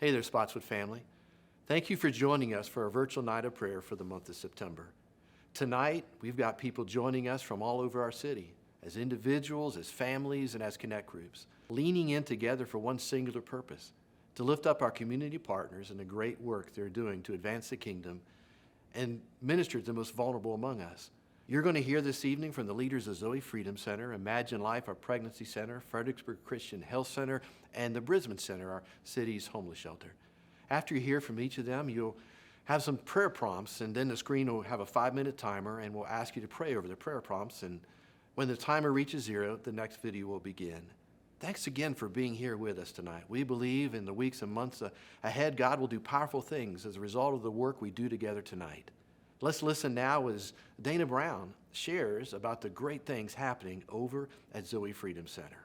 Hey there, Spotswood family. Thank you for joining us for our virtual night of prayer for the month of September. Tonight, we've got people joining us from all over our city, as individuals, as families, and as connect groups, leaning in together for one singular purpose, to lift up our community partners and the great work they're doing to advance the kingdom and minister to the most vulnerable among us. You're going to hear this evening from the leaders of Zoe Freedom Center, Imagine Life, our pregnancy center, Fredericksburg Christian Health Center, and the Brisbane Center, our city's homeless shelter. After you hear from each of them, you'll have some prayer prompts, and then the screen will have a 5-minute timer, and we'll ask you to pray over the prayer prompts. And when the timer reaches 0, the next video will begin. Thanks again for being here with us tonight. We believe in the weeks and months ahead, God will do powerful things as a result of the work we do together tonight. Let's listen now as Dana Brown shares about the great things happening over at Zoe Freedom Center.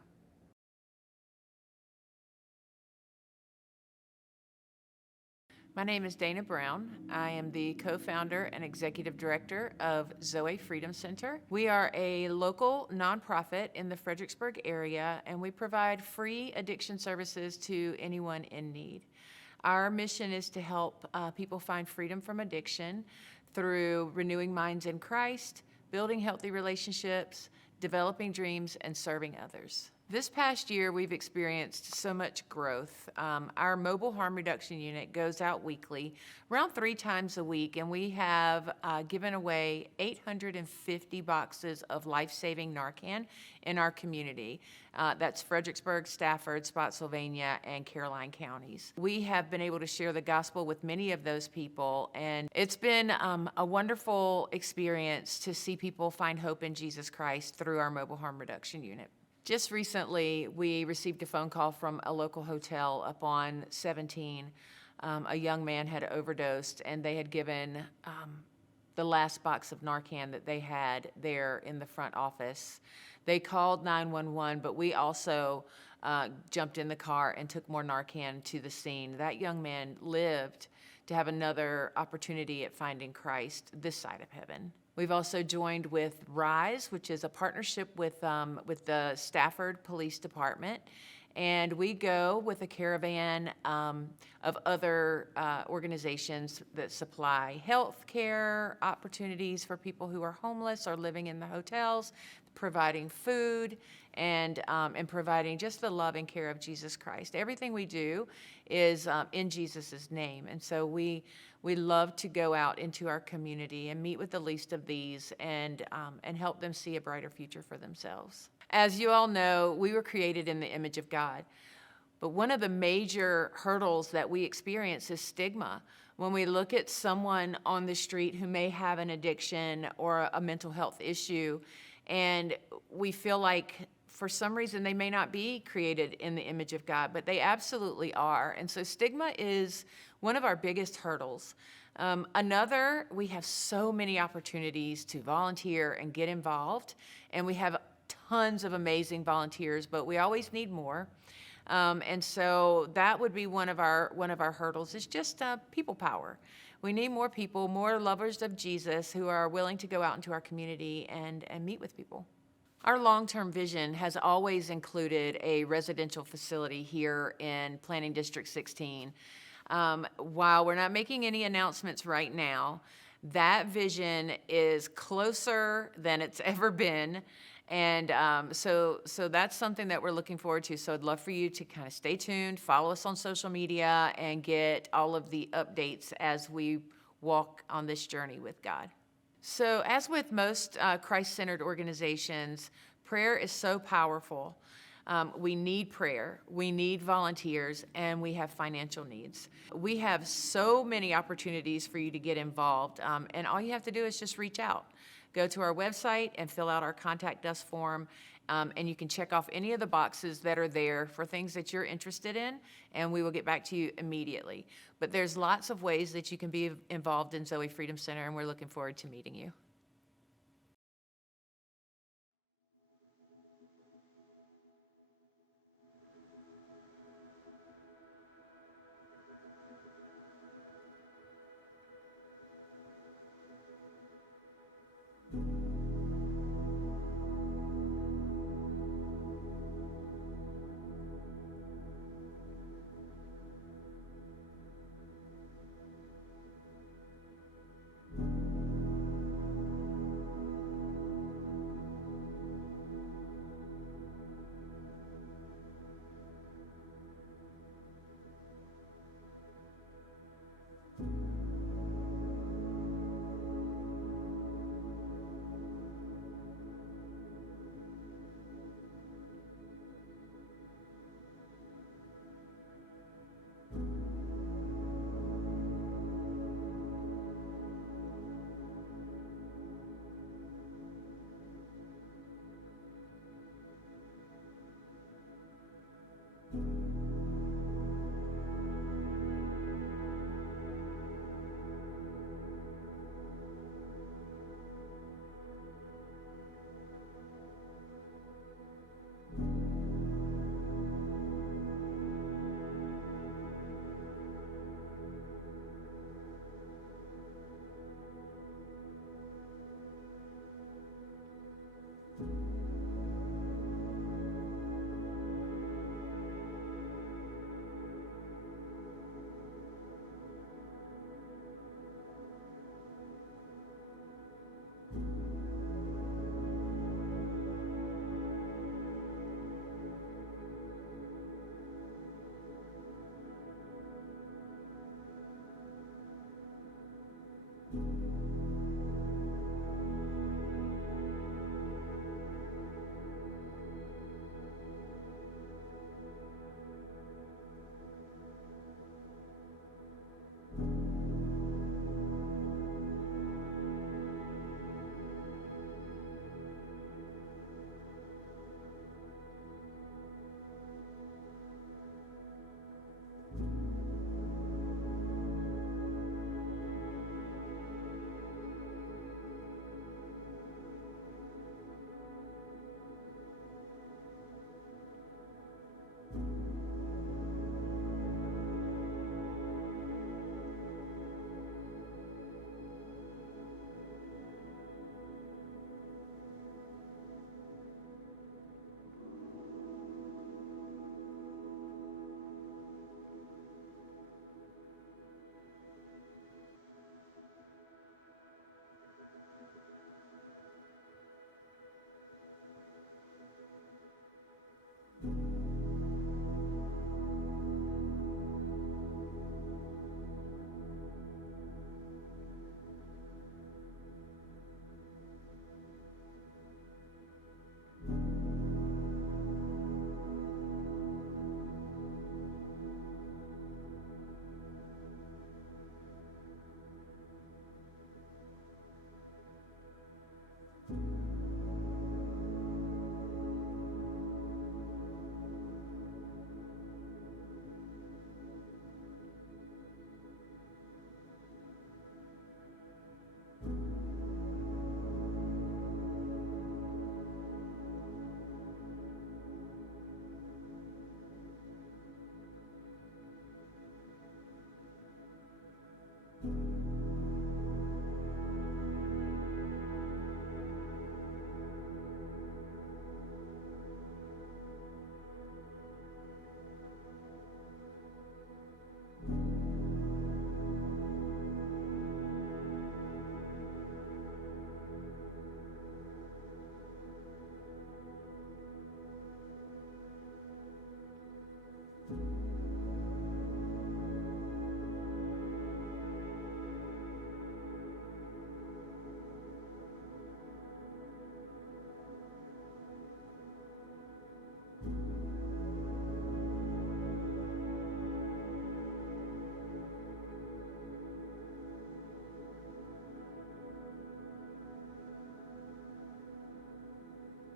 My name is Dana Brown. I am the co-founder and executive director of Zoe Freedom Center. We are a local nonprofit in the Fredericksburg area, and we provide free addiction services to anyone in need. Our mission is to help people find freedom from addiction through renewing minds in Christ, building healthy relationships, developing dreams, and serving others. This past year, we've experienced so much growth. Our mobile harm reduction unit goes out weekly, around 3 times a week, and we have given away 850 boxes of life-saving Narcan in our community. That's Fredericksburg, Stafford, Spotsylvania, and Caroline counties. We have been able to share the gospel with many of those people, and it's been a wonderful experience to see people find hope in Jesus Christ through our mobile harm reduction unit. Just recently, we received a phone call from a local hotel up on 17. A young man had overdosed, and they had given the last box of Narcan that they had there in the front office. They called 911, but we also jumped in the car and took more Narcan to the scene. That young man lived to have another opportunity at finding Christ this side of heaven. We've also joined with RISE, which is a partnership with the Stafford Police Department. And we go with a caravan of other organizations that supply health care opportunities for people who are homeless or living in the hotels, providing food, and providing just the love and care of Jesus Christ. Everything we do is in Jesus' name. And so we love to go out into our community and meet with the least of these and help them see a brighter future for themselves. As you all know, we were created in the image of God. But one of the major hurdles that we experience is stigma. When we look at someone on the street who may have an addiction or a mental health issue, and we feel like for some reason they may not be created in the image of God, but they absolutely are. And so stigma is one of our biggest hurdles. We have so many opportunities to volunteer and get involved, and we have tons of amazing volunteers, but we always need more. And so that would be one of our hurdles is just people power. We need more people, more lovers of Jesus who are willing to go out into our community and meet with people. Our long-term vision has always included a residential facility here in Planning District 16. While we're not making any announcements right now, that vision is closer than it's ever been. And so that's something that we're looking forward to. So I'd love for you to kind of stay tuned, follow us on social media, and get all of the updates as we walk on this journey with God. So as with most Christ-centered organizations, prayer is so powerful. We need prayer, we need volunteers, and we have financial needs. We have so many opportunities for you to get involved, and all you have to do is just reach out. Go to our website and fill out our Contact Us form, and you can check off any of the boxes that are there for things that you're interested in, and we will get back to you immediately. But there's lots of ways that you can be involved in Zoe Freedom Center, and we're looking forward to meeting you.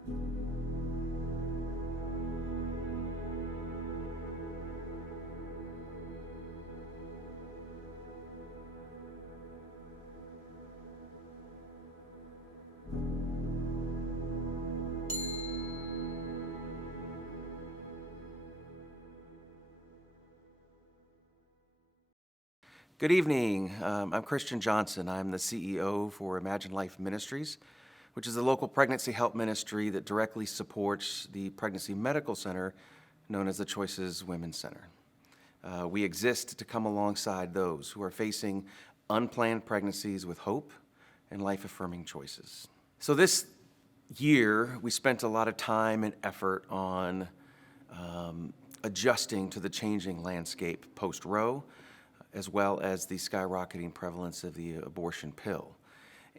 Good evening. I'm Christian Johnson. I'm the CEO for Imagine Life Ministries, which is a local pregnancy help ministry that directly supports the Pregnancy Medical Center known as the Choices Women's Center. We exist to come alongside those who are facing unplanned pregnancies with hope and life-affirming choices. So this year, we spent a lot of time and effort on adjusting to the changing landscape post-Roe, as well as the skyrocketing prevalence of the abortion pill.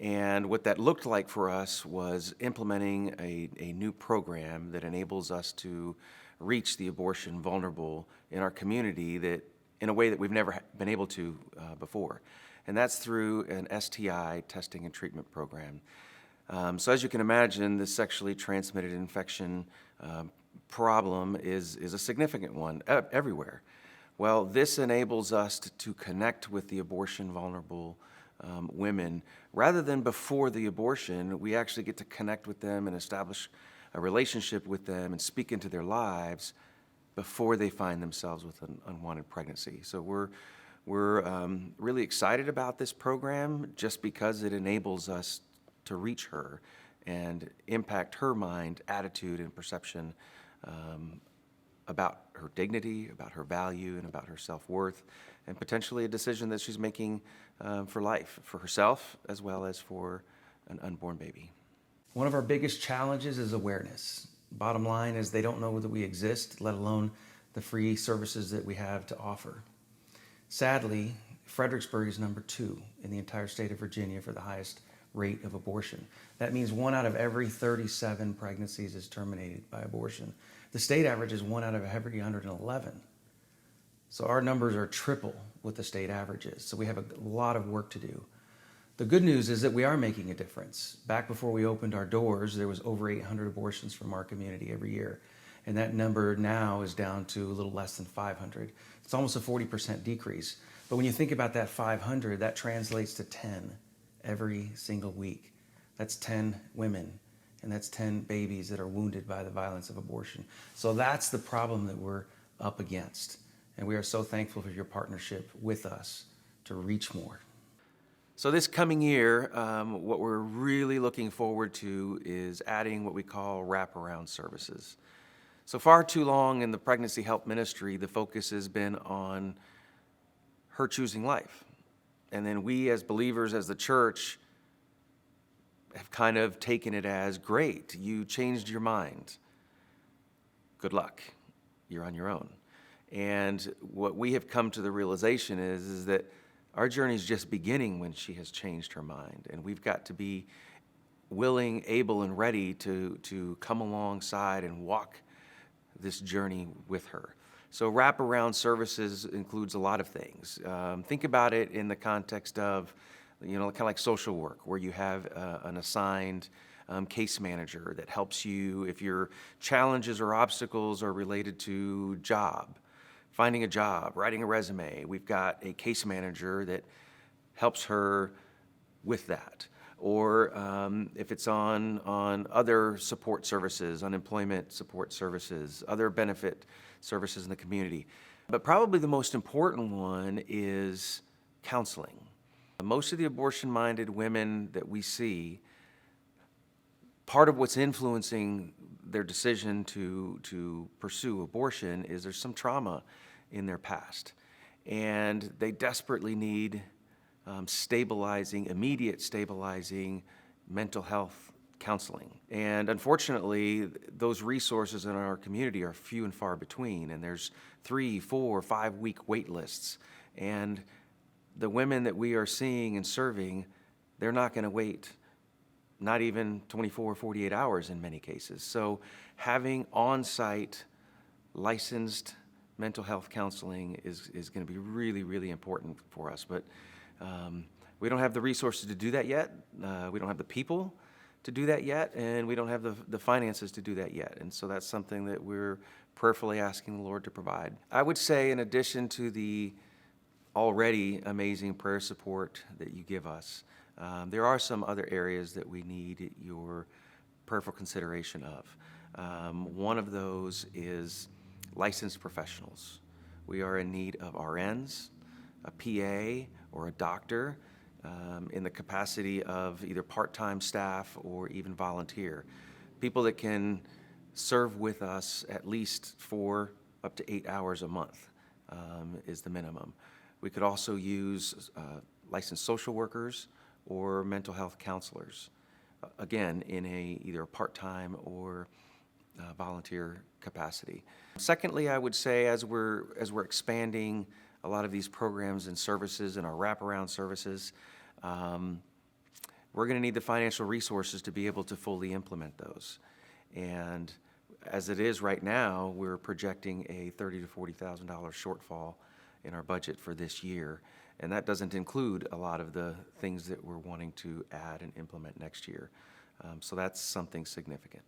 And what that looked like for us was implementing a new program that enables us to reach the abortion vulnerable in our community that in a way that we've never been able to before. And that's through an STI testing and treatment program. So as you can imagine, the sexually transmitted infection problem is a significant one everywhere. Well, this enables us to connect with the abortion vulnerable women. Rather than before the abortion, we actually get to connect with them and establish a relationship with them and speak into their lives before they find themselves with an unwanted pregnancy. So we're really excited about this program just because it enables us to reach her and impact her mind, attitude, and perception about her dignity, about her value, and about her self-worth, and potentially a decision that she's making for life, for herself, as well as for an unborn baby. One of our biggest challenges is awareness. Bottom line is they don't know that we exist, let alone the free services that we have to offer. Sadly, Fredericksburg is number 2 in the entire state of Virginia for the highest rate of abortion. That means 1 out of every 37 pregnancies is terminated by abortion. The state average is 1 out of every 111. So our numbers are triple what the state average is. So we have a lot of work to do. The good news is that we are making a difference. Back before we opened our doors, there was over 800 abortions from our community every year. And that number now is down to a little less than 500. It's almost a 40% decrease. But when you think about that 500, that translates to 10 every single week. That's 10 women, and that's 10 babies that are wounded by the violence of abortion. So that's the problem that we're up against. And we are so thankful for your partnership with us to reach more. So this coming year, what we're really looking forward to is adding what we call wraparound services. So far too long in the pregnancy help ministry, the focus has been on her choosing life. And then we as believers, as the church, have kind of taken it as, great, you changed your mind. Good luck, you're on your own. And what we have come to the realization is that our journey is just beginning when she has changed her mind. And we've got to be willing, able, and ready to come alongside and walk this journey with her. So wraparound services includes a lot of things. Think about it in the context of, kind of like social work, where you have an assigned case manager that helps you if your challenges or obstacles are related to finding a job, writing a resume. We've got a case manager that helps her with that. Or if it's on other support services, unemployment support services, other benefit services in the community. But probably the most important one is counseling. Most of the abortion-minded women that we see, part of what's influencing their decision to pursue abortion is there's some trauma in their past. And they desperately need immediate stabilizing mental health counseling. And unfortunately, those resources in our community are few and far between, and there's 3, 4, 5 week wait lists. And the women that we are seeing and serving, they're not going to wait, not even 24 or 48 hours in many cases. So having on-site licensed mental health counseling is going to be really, really important for us. But we don't have the resources to do that yet. We don't have the people. to do that yet, and we don't have the finances to do that yet. And so that's something that we're prayerfully asking the Lord to provide. I would say, in addition to the already amazing prayer support that you give us, there are some other areas that we need your prayerful consideration of. One of those is licensed professionals. We are in need of RNs, a PA, or a doctor in the capacity of either part-time staff or even volunteer. People that can serve with us at least 4 up to 8 hours a month is the minimum. We could also use licensed social workers or mental health counselors, again, in either a part-time or volunteer capacity. Secondly, I would say as we're expanding a lot of these programs and services and our wraparound services, we're going to need the financial resources to be able to fully implement those. And as it is right now, we're projecting a $30,000 to $40,000 shortfall in our budget for this year. And that doesn't include a lot of the things that we're wanting to add and implement next year. So that's something significant.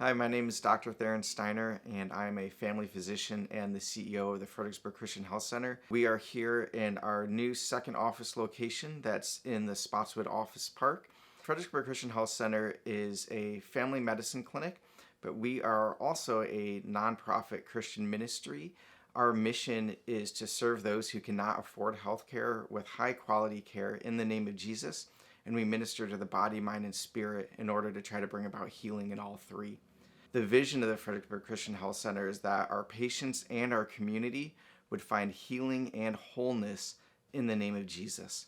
Hi, my name is Dr. Theron Steiner, and I'm a family physician and the CEO of the Fredericksburg Christian Health Center. We are here in our new second office location that's in the Spotswood Office Park. Fredericksburg Christian Health Center is a family medicine clinic, but we are also a nonprofit Christian ministry. Our mission is to serve those who cannot afford health care with high quality care in the name of Jesus, and we minister to the body, mind, and spirit in order to try to bring about healing in all three. The vision of the Fredericksburg Christian Health Center is that our patients and our community would find healing and wholeness in the name of Jesus.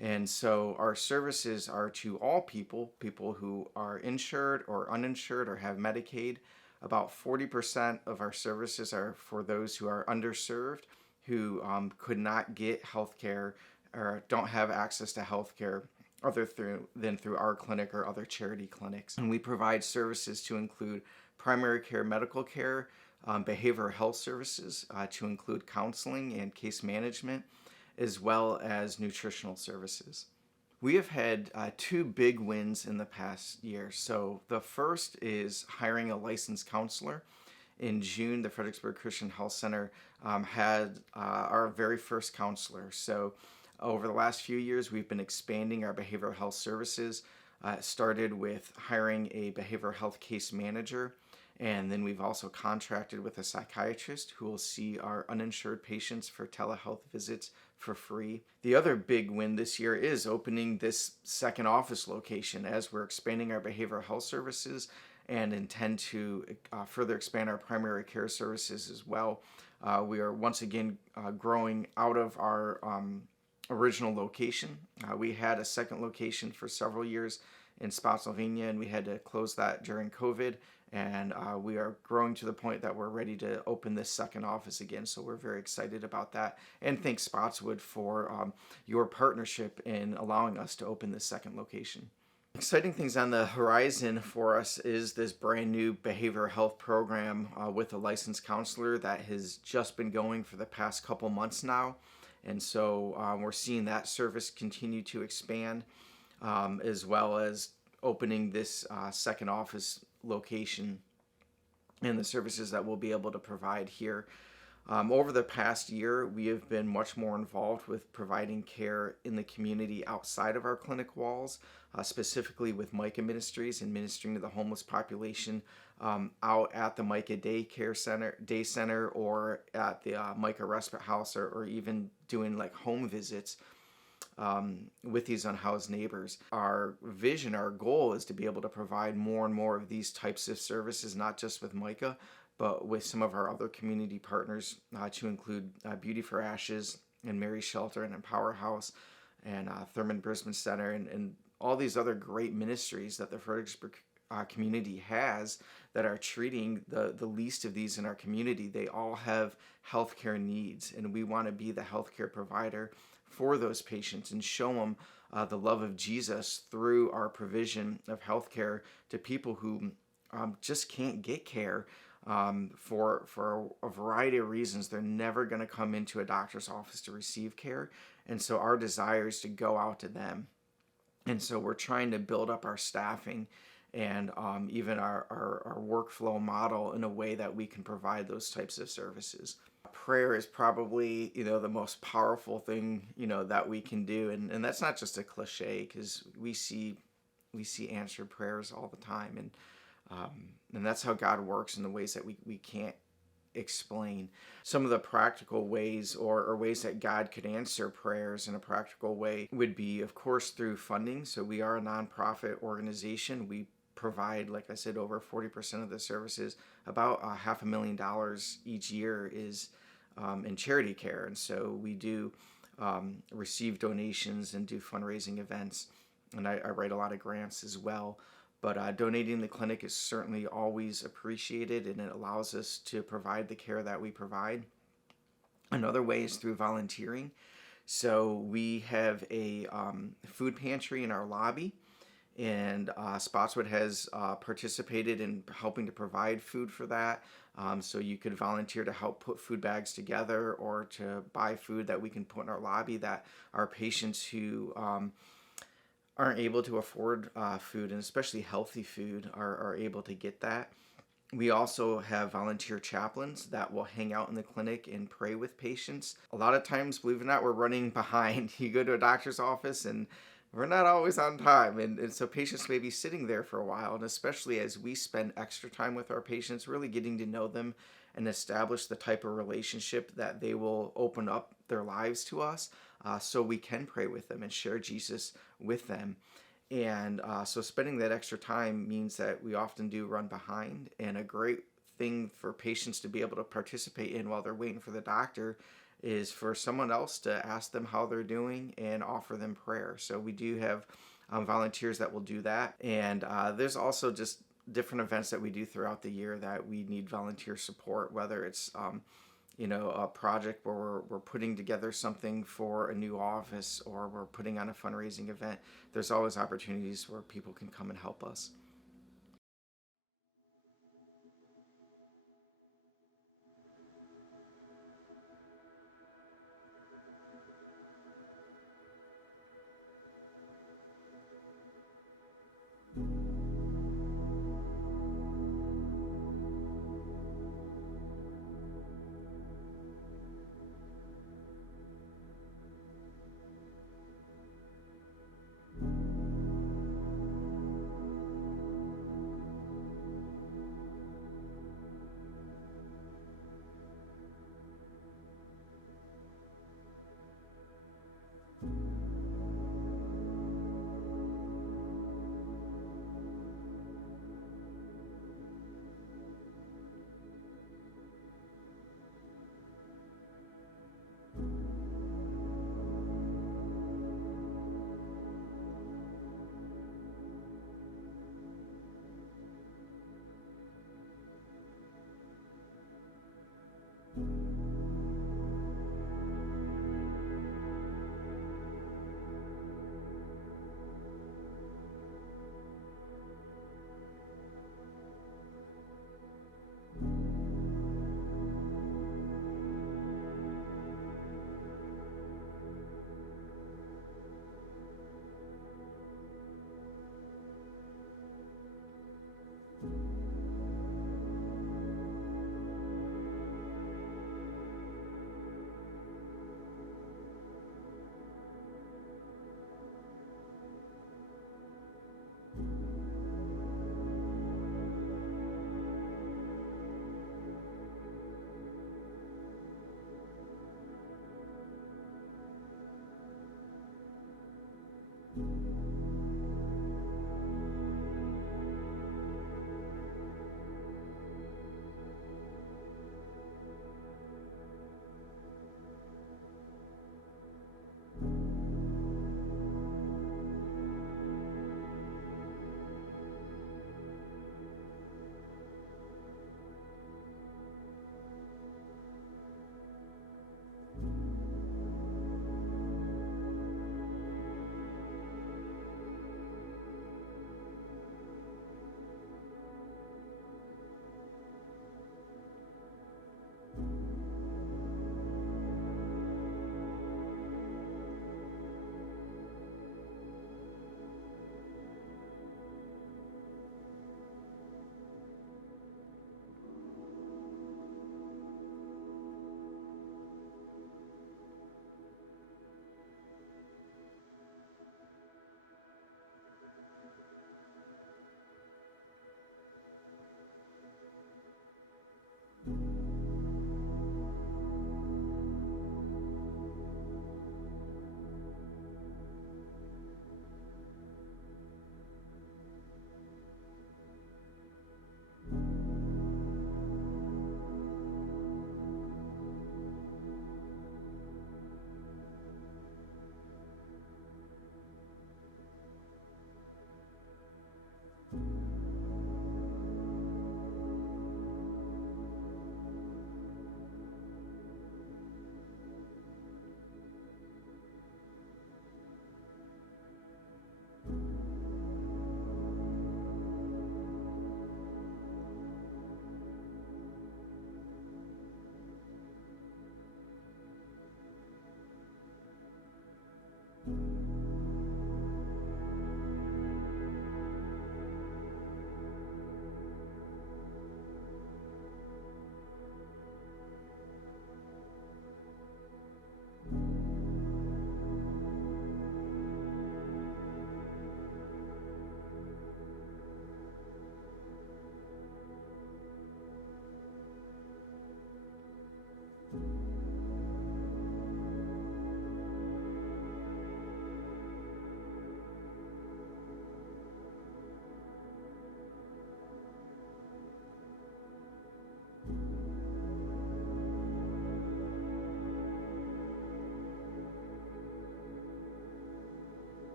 And so our services are to all people who are insured or uninsured or have Medicaid. About 40% of our services are for those who are underserved, who could not get health care or don't have access to health care other than through our clinic or other charity clinics. And we provide services to include primary care medical care, behavioral health services to include counseling and case management, as well as nutritional services. We have had two big wins in the past year. So the first is hiring a licensed counselor. In June, the Fredericksburg Christian Health Center had our very first counselor. So over the last few years, we've been expanding our behavioral health services. It started with hiring a behavioral health case manager, and then we've also contracted with a psychiatrist who will see our uninsured patients for telehealth visits for free. The other big win this year is opening this second office location as we're expanding our behavioral health services and intend to further expand our primary care services as well. We are once again growing out of our original location. We had a second location for several years in Spotsylvania, and we had to close that during COVID. And we are growing to the point that we're ready to open this second office again. So we're very excited about that. And thanks Spotswood for your partnership in allowing us to open this second location. Exciting things on the horizon for us is this brand new behavioral health program with a licensed counselor that has just been going for the past couple months now. And so we're seeing that service continue to expand, as well as opening this second office location and the services that we'll be able to provide here. Over the past year, we have been much more involved with providing care in the community outside of our clinic walls, specifically with Micah Ministries and ministering to the homeless population out at the Micah Day Center, or at the Micah Respite House, or even doing like home visits with these unhoused neighbors. Our vision, our goal is to be able to provide more and more of these types of services, not just with Micah, but with some of our other community partners, to include Beauty for Ashes and Mary's Shelter and Empower House and Thurman Brisbane Center and all these other great ministries that the Fredericksburg community has that are treating the least of these in our community. They all have healthcare needs, and we want to be the healthcare provider for those patients and show them the love of Jesus through our provision of healthcare to people who just can't get care for a variety of reasons. They're never going to come into a doctor's office to receive care, and so our desire is to go out to them. And so we're trying to build up our staffing and even our workflow model in a way that we can provide those types of services. Prayer is probably, the most powerful thing, that we can do. And that's not just a cliche, because we see answered prayers all the time. And that's how God works in the ways that we can't explain. Some of the practical ways or ways that God could answer prayers in a practical way would be, of course, through funding. So we are a nonprofit organization. We provide, like I said, over 40% of the services. About $500,000 each year is in charity care. And so we do receive donations and do fundraising events. And I write a lot of grants as well. But donating the clinic is certainly always appreciated, and it allows us to provide the care that we provide. Another way is through volunteering. So we have a food pantry in our lobby, and Spotswood has participated in helping to provide food for that. So you could volunteer to help put food bags together or to buy food that we can put in our lobby that our patients who aren't able to afford food, and especially healthy food, are able to get that. We also have volunteer chaplains that will hang out in the clinic and pray with patients. A lot of times, believe it or not, we're running behind. You go to a doctor's office and we're not always on time. And so patients may be sitting there for a while. And especially as we spend extra time with our patients, really getting to know them and establish the type of relationship that they will open up their lives to us, so we can pray with them and share Jesus with them. And so spending that extra time means that we often do run behind. And a great thing for patients to be able to participate in while they're waiting for the doctor is for someone else to ask them how they're doing and offer them prayer. So we do have volunteers that will do that. And there's also just different events that we do throughout the year that we need volunteer support, whether it's a project where we're putting together something for a new office, or we're putting on a fundraising event. There's always opportunities where people can come and help us.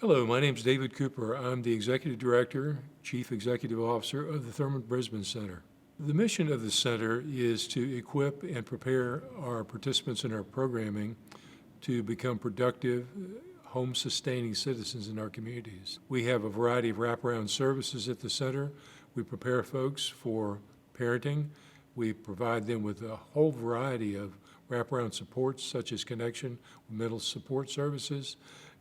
Hello, my name is David Cooper. I'm the Executive Director, Chief Executive Officer of the Thurman Brisbane Center. The mission of the center is to equip and prepare our participants in our programming to become productive, home-sustaining citizens in our communities. We have a variety of wraparound services at the center. We prepare folks for parenting. We provide them with a whole variety of wraparound supports, such as connection with mental support services,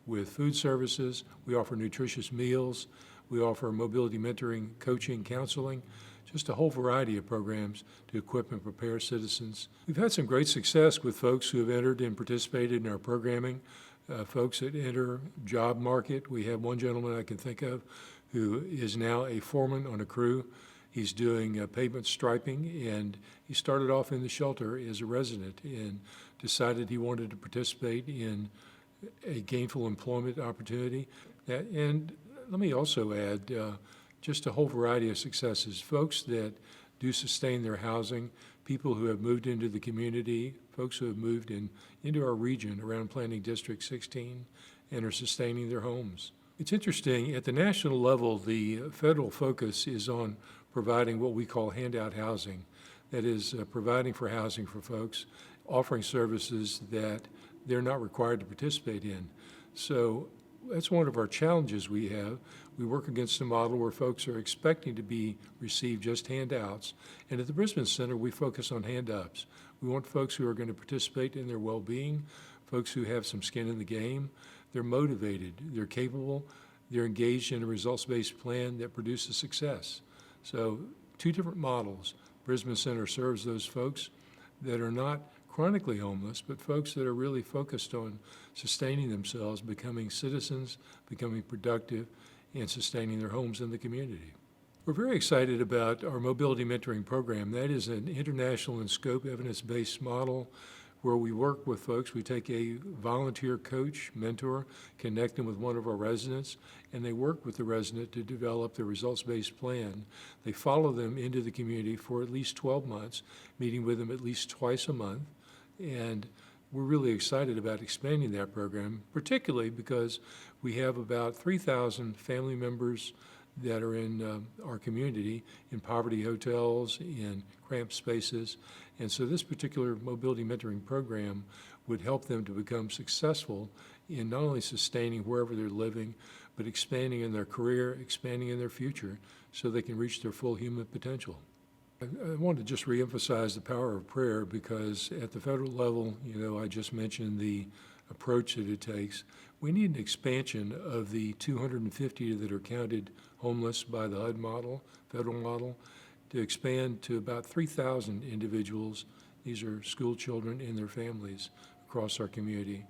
with food services. We offer nutritious meals. We offer mobility mentoring, coaching, counseling, just a whole variety of programs to equip and prepare citizens. We've had some great success with folks who have entered and participated in our programming. Folks that enter job market. We have one gentleman I can think of who is now a foreman on a crew. He's doing pavement striping, and he started off in the shelter as a resident and decided he wanted to participate in a gainful employment opportunity. And let me also add just a whole variety of successes. Folks that do sustain their housing, people who have moved into the community, folks who have moved into our region around Planning District 16 and are sustaining their homes. It's interesting, at the national level, the federal focus is on providing what we call handout housing. That is, providing for housing for folks, offering services that they're not required to participate in. So that's one of our challenges we have. We work against a model where folks are expecting to receive just handouts. And at the Brisbane Center, we focus on hand-ups. We want folks who are going to participate in their well-being, folks who have some skin in the game. They're motivated, they're capable, they're engaged in a results-based plan that produces success. So 2 different models. Brisbane Center serves those folks that are not chronically homeless, but folks that are really focused on sustaining themselves, becoming citizens, becoming productive, and sustaining their homes in the community. We're very excited about our mobility mentoring program. That is an international in scope, evidence-based model where we work with folks. We take a volunteer coach, mentor, connect them with one of our residents, and they work with the resident to develop their results-based plan. They follow them into the community for at least 12 months, meeting with them at least twice a month. And we're really excited about expanding that program, particularly because we have about 3,000 family members that are in our community, in poverty hotels, in cramped spaces. And so this particular mobility mentoring program would help them to become successful in not only sustaining wherever they're living, but expanding in their career, expanding in their future, so they can reach their full human potential. I want to just reemphasize the power of prayer, because at the federal level, I just mentioned the approach that it takes. We need an expansion of the 250 that are counted homeless by the HUD model, federal model, to expand to about 3,000 individuals. These are school children and their families across our community.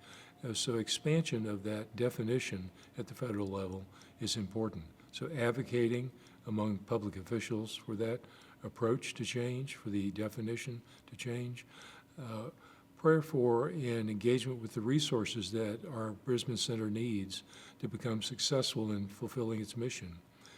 So expansion of that definition at the federal level is important. So advocating among public officials for that approach to change, for the definition to change. Prayer for and engagement with the resources that our Brisbane Center needs to become successful in fulfilling its mission.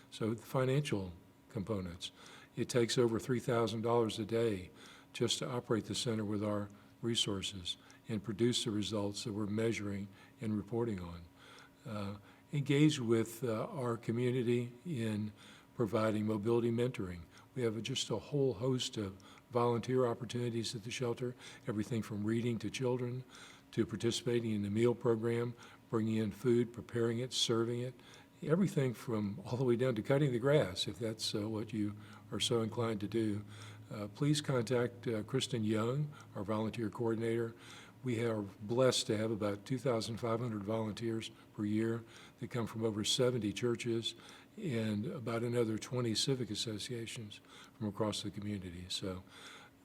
So the financial components. It takes over $3,000 a day just to operate the center with our resources and produce the results that we're measuring and reporting on. Engage with our community in providing mobility mentoring. We have just a whole host of volunteer opportunities at the shelter, everything from reading to children, to participating in the meal program, bringing in food, preparing it, serving it, everything from all the way down to cutting the grass, if that's what you are so inclined to do. Please contact Kristen Young, our volunteer coordinator. We are blessed to have about 2,500 volunteers per year that come from over 70 churches and about another 20 civic associations from across the community. So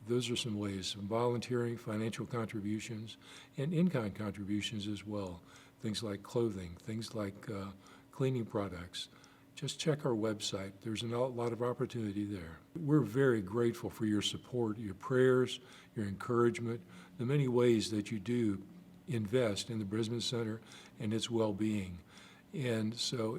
those are some ways: volunteering, financial contributions, and in-kind contributions as well. Things like clothing, things like cleaning products. Just check our website. There's a lot of opportunity there. We're very grateful for your support, your prayers, your encouragement, the many ways that you do invest in the Brisbane Center and its well-being. And so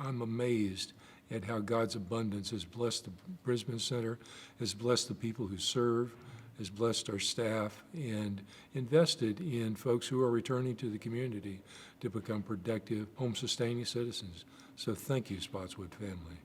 I'm amazed at how God's abundance has blessed the Brisbane Center, has blessed the people who serve, has blessed our staff and invested in folks who are returning to the community to become productive, home-sustaining citizens. So thank you, Spotswood family.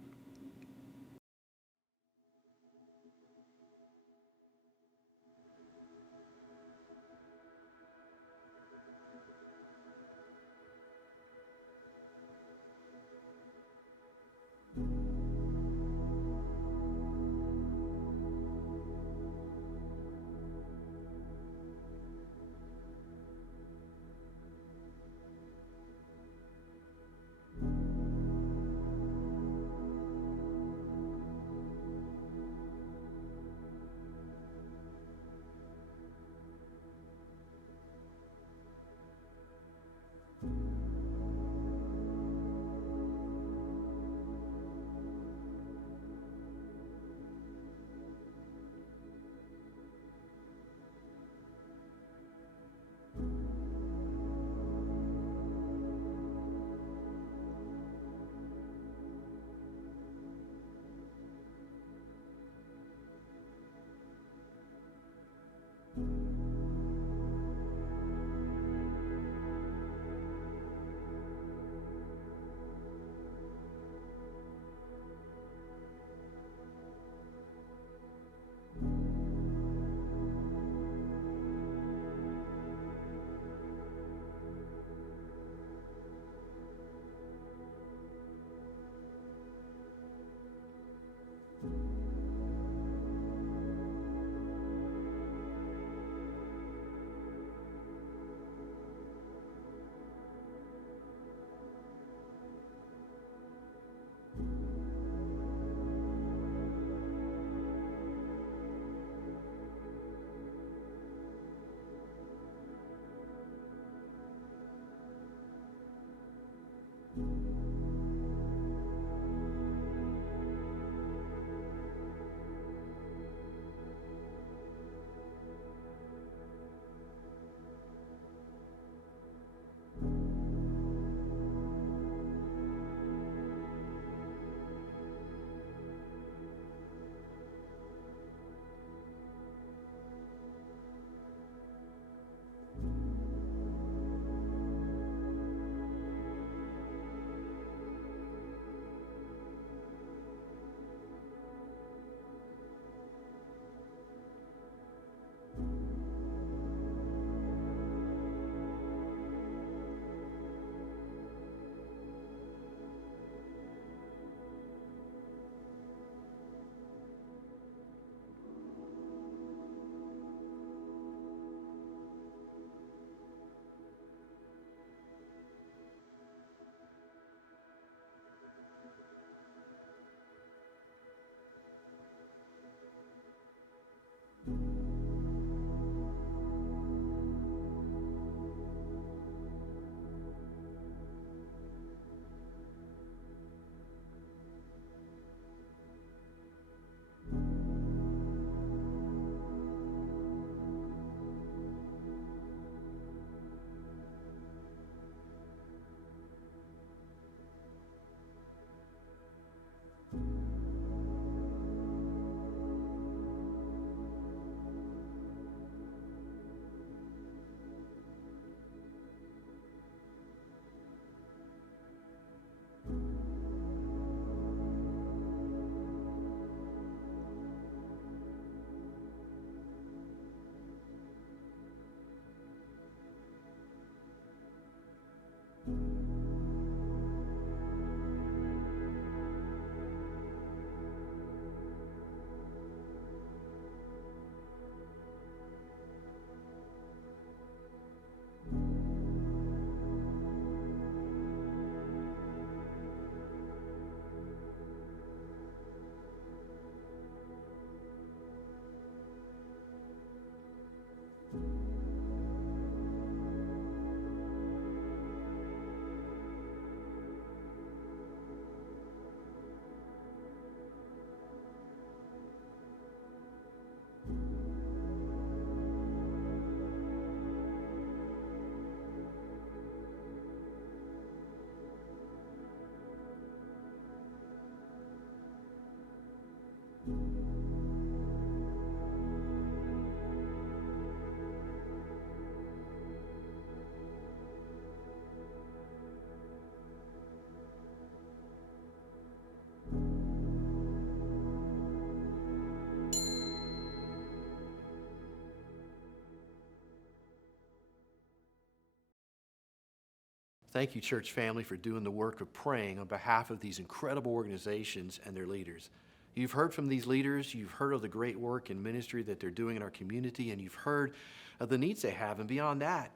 Thank you, church family, for doing the work of praying on behalf of these incredible organizations and their leaders. You've heard from these leaders, you've heard of the great work and ministry that they're doing in our community, and you've heard of the needs they have. And beyond that,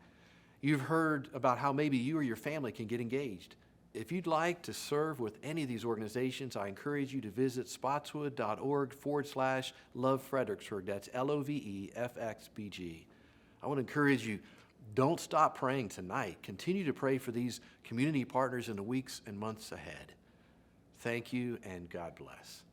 you've heard about how maybe you or your family can get engaged. If you'd like to serve with any of these organizations, I encourage you to visit spotswood.org/Love Fredericksburg. That's LOVEFXBG. I want to encourage you, don't stop praying tonight. Continue to pray for these community partners in the weeks and months ahead. Thank you, and God bless.